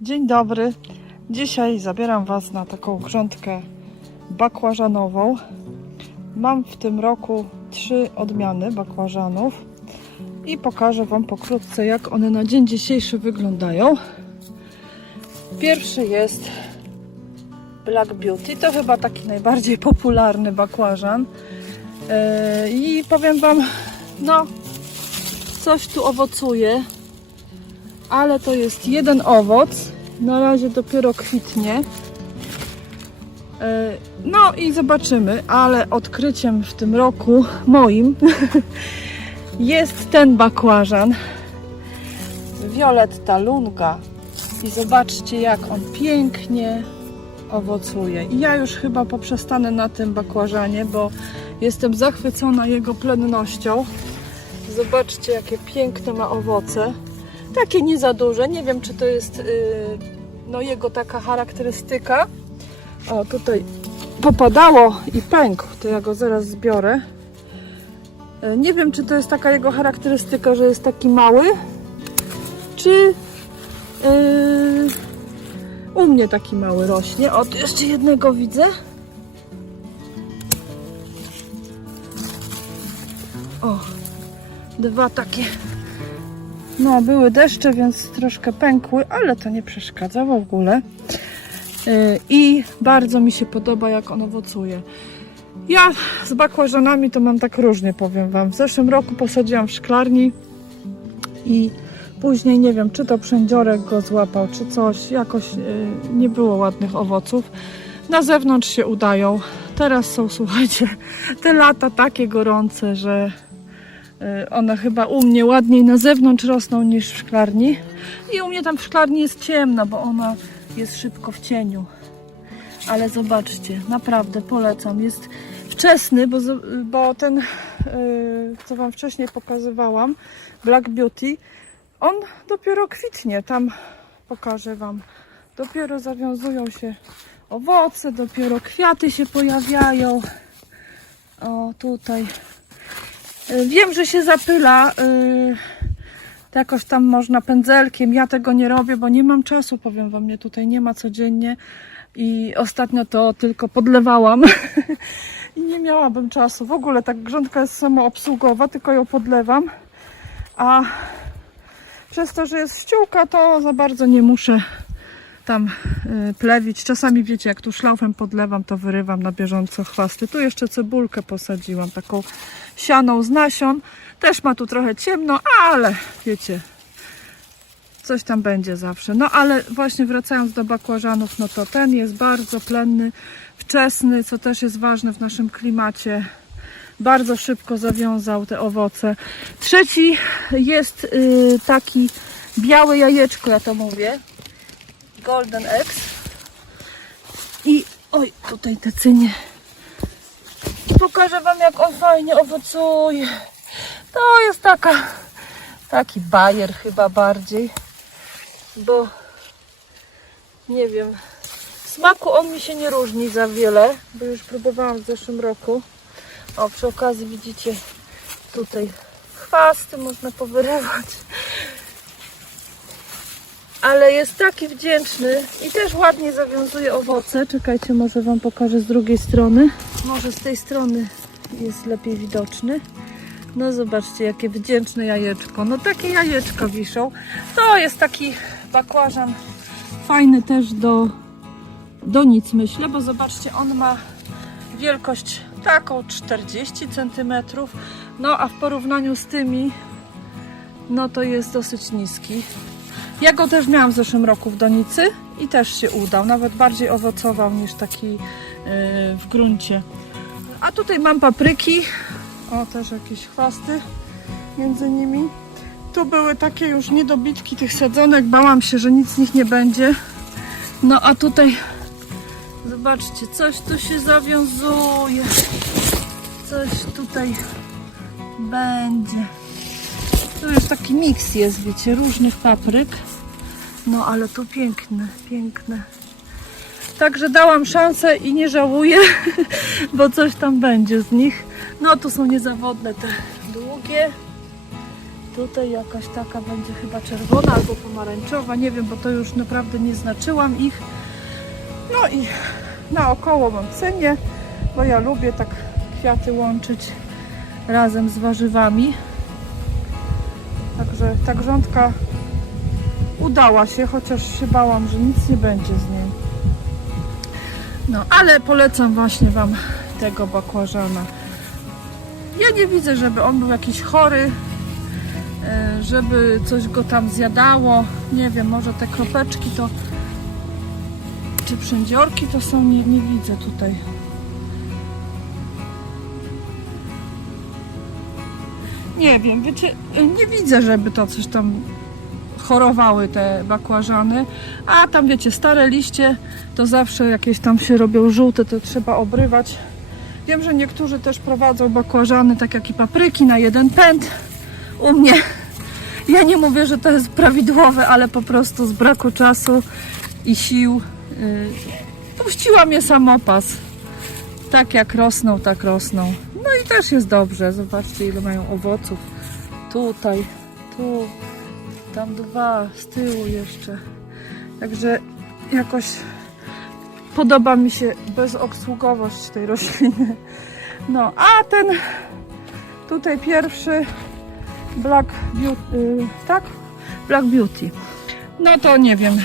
Dzień dobry. Dzisiaj zabieram Was na taką grządkę bakłażanową. Mam w tym roku 3 odmiany bakłażanów i pokażę Wam pokrótce, jak one na dzień dzisiejszy wyglądają. Pierwszy jest Black Beauty. To chyba taki najbardziej popularny bakłażan. I powiem Wam, no coś tu owocuje, ale to jest jeden owoc. Na razie dopiero kwitnie. No i zobaczymy, ale odkryciem w tym roku moim jest ten bakłażan Violetta Lunga. I zobaczcie, jak on pięknie owocuje. I ja już chyba poprzestanę na tym bakłażanie, bo jestem zachwycona jego plennością. Zobaczcie, jakie piękne ma owoce. Takie nie za duże. Nie wiem, czy to jest no jego taka charakterystyka. O, tutaj popadało i pękł. To ja go zaraz zbiorę. Nie wiem, czy to jest taka jego charakterystyka, że jest taki mały, czy u mnie taki mały rośnie. O, tu jeszcze jednego widzę. O, dwa takie. No, były deszcze, więc troszkę pękły, ale to nie przeszkadza w ogóle. I bardzo mi się podoba, jak on owocuje. Ja z bakłażanami to mam tak różnie, powiem Wam. W zeszłym roku posadziłam w szklarni i później nie wiem, czy to przędziorek go złapał, czy coś. Jakoś nie było ładnych owoców. Na zewnątrz się udają. Teraz są, słuchajcie, te lata takie gorące, że one chyba u mnie ładniej na zewnątrz rosną niż w szklarni. I u mnie tam w szklarni jest ciemno, bo ona jest szybko w cieniu. Ale zobaczcie, naprawdę polecam. Jest wczesny, bo ten, co Wam wcześniej pokazywałam, Black Beauty, on dopiero kwitnie. Tam pokażę Wam. Dopiero zawiązują się owoce, dopiero kwiaty się pojawiają. O, tutaj. Wiem, że się zapyla, jakoś tam można pędzelkiem. Ja tego nie robię, bo nie mam czasu, powiem Wam, mnie tutaj nie ma codziennie i ostatnio to tylko podlewałam i nie miałabym czasu. W ogóle ta grządka jest samoobsługowa, tylko ją podlewam, a przez to, że jest ściółka, to za bardzo nie muszę tam plewić. Czasami wiecie, jak tu szlaufem podlewam, to wyrywam na bieżąco chwasty. Tu jeszcze cebulkę posadziłam, taką sianą z nasion. Też ma tu trochę ciemno, ale wiecie, coś tam będzie zawsze. No ale właśnie wracając do bakłażanów, no to ten jest bardzo plenny, wczesny, co też jest ważne w naszym klimacie. Bardzo szybko zawiązał te owoce. Trzeci jest taki białe jajeczko, ja to mówię. Golden Eggs. I oj, tutaj te cynie. I pokażę Wam, jak on fajnie owocuje. To jest taki bajer chyba bardziej, bo nie wiem, w smaku on mi się nie różni za wiele, bo już próbowałam w zeszłym roku. O, przy okazji widzicie, tutaj chwasty można powyrywać. Ale jest taki wdzięczny i też ładnie zawiązuje owoce. Czekajcie, może Wam pokażę z drugiej strony. Może z tej strony jest lepiej widoczny. No zobaczcie, jakie wdzięczne jajeczko. No takie jajeczka wiszą. To jest taki bakłażan fajny też do nic, myślę, bo zobaczcie, on ma wielkość taką 40 cm. No a w porównaniu z tymi, no to jest dosyć niski. Ja go też miałam w zeszłym roku w donicy i też się udał. Nawet bardziej owocował niż taki w gruncie. A tutaj mam papryki. O, też jakieś chwasty między nimi. Tu były takie już niedobitki tych sadzonek. Bałam się, że nic z nich nie będzie. No a tutaj zobaczcie, coś tu się zawiązuje. Coś tutaj będzie. Tu już taki miks jest, wiecie, różnych papryk. No ale to piękne, piękne. Także dałam szansę i nie żałuję, bo coś tam będzie z nich. No tu są niezawodne te długie Tutaj jakaś taka będzie chyba czerwona albo pomarańczowa, nie wiem, bo to już naprawdę nie znaczyłam ich. No i naokoło mam cynię, bo ja lubię tak kwiaty łączyć razem z warzywami. Także ta grządka udała się, chociaż się bałam, że nic nie będzie z niej. No, ale polecam właśnie Wam tego bakłażana. Ja nie widzę, żeby on był jakiś chory, żeby coś go tam zjadało. Nie wiem, może te kropeczki to, czy przędziorki to są, nie widzę tutaj. Nie wiem, wiecie, nie widzę, żeby to coś tam chorowały te bakłażany. A tam wiecie, stare liście to zawsze jakieś tam się robią żółte, to trzeba obrywać. Wiem, że niektórzy też prowadzą bakłażany, tak jak i papryki, na jeden pęd. U mnie, ja nie mówię, że to jest prawidłowe, ale po prostu z braku czasu i sił puściłam je samopas. Tak jak rosną, tak rosną. No i też jest dobrze. Zobaczcie, ile mają owoców. Tutaj, tu, tam dwa, z tyłu jeszcze. Także jakoś podoba mi się bezobsługowość tej rośliny. No, a ten tutaj pierwszy Black Beauty, tak? Black Beauty. No to nie wiem.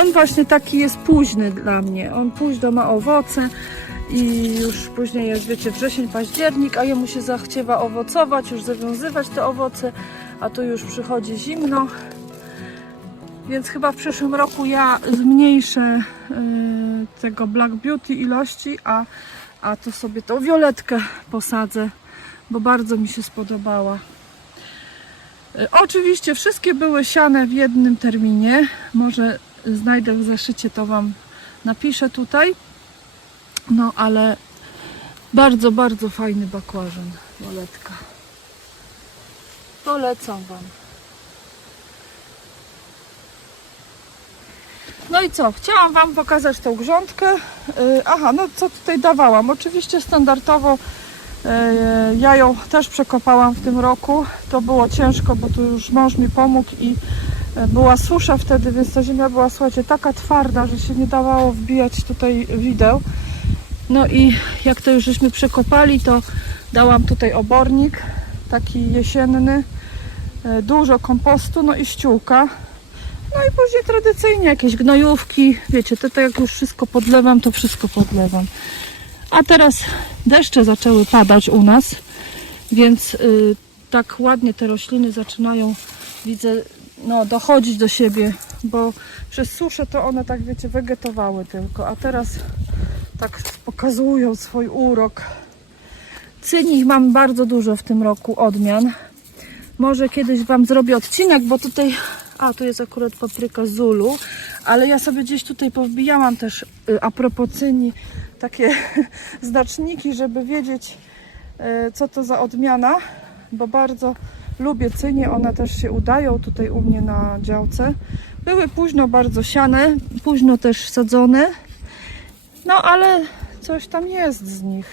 On właśnie taki jest późny dla mnie. On późno ma owoce i już później jest, wiecie, wrzesień, październik, a jemu się zachciewa owocować, już zawiązywać te owoce, a tu już przychodzi zimno. Więc chyba w przyszłym roku ja zmniejszę tego Black Beauty ilości, a to sobie tą violetkę posadzę, bo bardzo mi się spodobała. Oczywiście wszystkie były siane w jednym terminie. Może znajdę w zeszycie, to Wam napiszę tutaj. No ale bardzo, bardzo fajny bakłażan, violetka. Polecam Wam. No i co? Chciałam Wam pokazać tą grządkę. Aha, no co tutaj dawałam? Oczywiście standardowo ja ją też przekopałam w tym roku. To było ciężko, bo tu już mąż mi pomógł i była susza wtedy, więc ta ziemia była, słuchajcie, taka twarda, że się nie dawało wbijać tutaj wideł. No i jak to już żeśmy przekopali, to dałam tutaj obornik, taki jesienny, dużo kompostu, no i ściółka. No i później tradycyjnie jakieś gnojówki, wiecie, to jak już wszystko podlewam, to wszystko podlewam. A teraz deszcze zaczęły padać u nas, więc tak ładnie te rośliny zaczynają, widzę, no, dochodzić do siebie, bo przez suszę to one tak, wiecie, wegetowały tylko, a teraz tak pokazują swój urok. Cyni mam bardzo dużo w tym roku odmian. Może kiedyś Wam zrobię odcinek, bo tutaj, tu jest akurat papryka Zulu, ale ja sobie gdzieś tutaj powbijałam też a propos cyni takie znaczniki, żeby wiedzieć, co to za odmiana, bo bardzo lubię cynie, one też się udają tutaj u mnie na działce. Były późno bardzo siane, późno też sadzone, no ale coś tam jest z nich.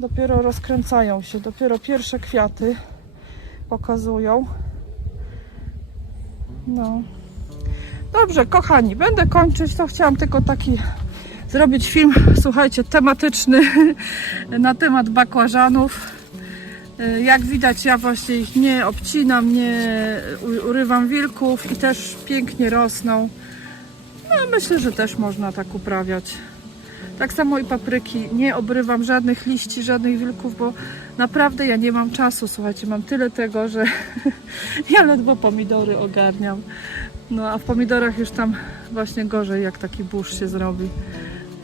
Dopiero rozkręcają się, dopiero pierwsze kwiaty pokazują. No. Dobrze, kochani, będę kończyć. To chciałam tylko taki zrobić film, słuchajcie, tematyczny na temat bakłażanów. Jak widać, ja właśnie ich nie obcinam, nie urywam wilków i też pięknie rosną. No, myślę, że też można tak uprawiać. Tak samo i papryki. Nie obrywam żadnych liści, żadnych wilków, bo naprawdę ja nie mam czasu. Słuchajcie, mam tyle tego, że ja ledwo pomidory ogarniam. No a w pomidorach już tam właśnie gorzej, jak taki burz się zrobi.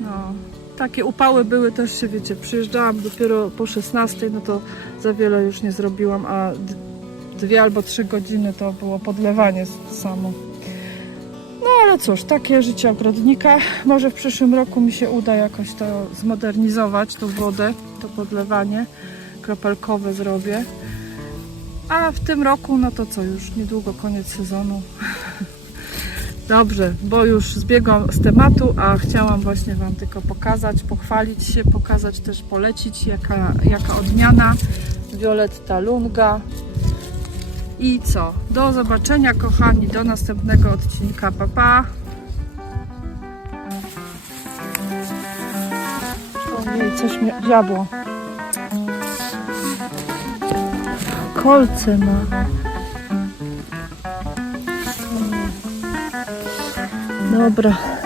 No, takie upały były też się, wiecie, przyjeżdżałam dopiero po 16, no to za wiele już nie zrobiłam, a 2 albo 3 godziny to było podlewanie samo. No ale cóż, takie życie ogrodnika. Może w przyszłym roku mi się uda jakoś to zmodernizować, tą wodę, to podlewanie kropelkowe zrobię. A w tym roku, no to co, już niedługo koniec sezonu. Dobrze, bo już zbiegłam z tematu, a chciałam właśnie Wam tylko pokazać, pochwalić się, pokazać też, polecić jaka odmiana. Violetta Lunga. I co? Do zobaczenia, kochani, do następnego odcinka. Pa, pa. Ojej, coś mnie diabło. Kolce ma. Dobra.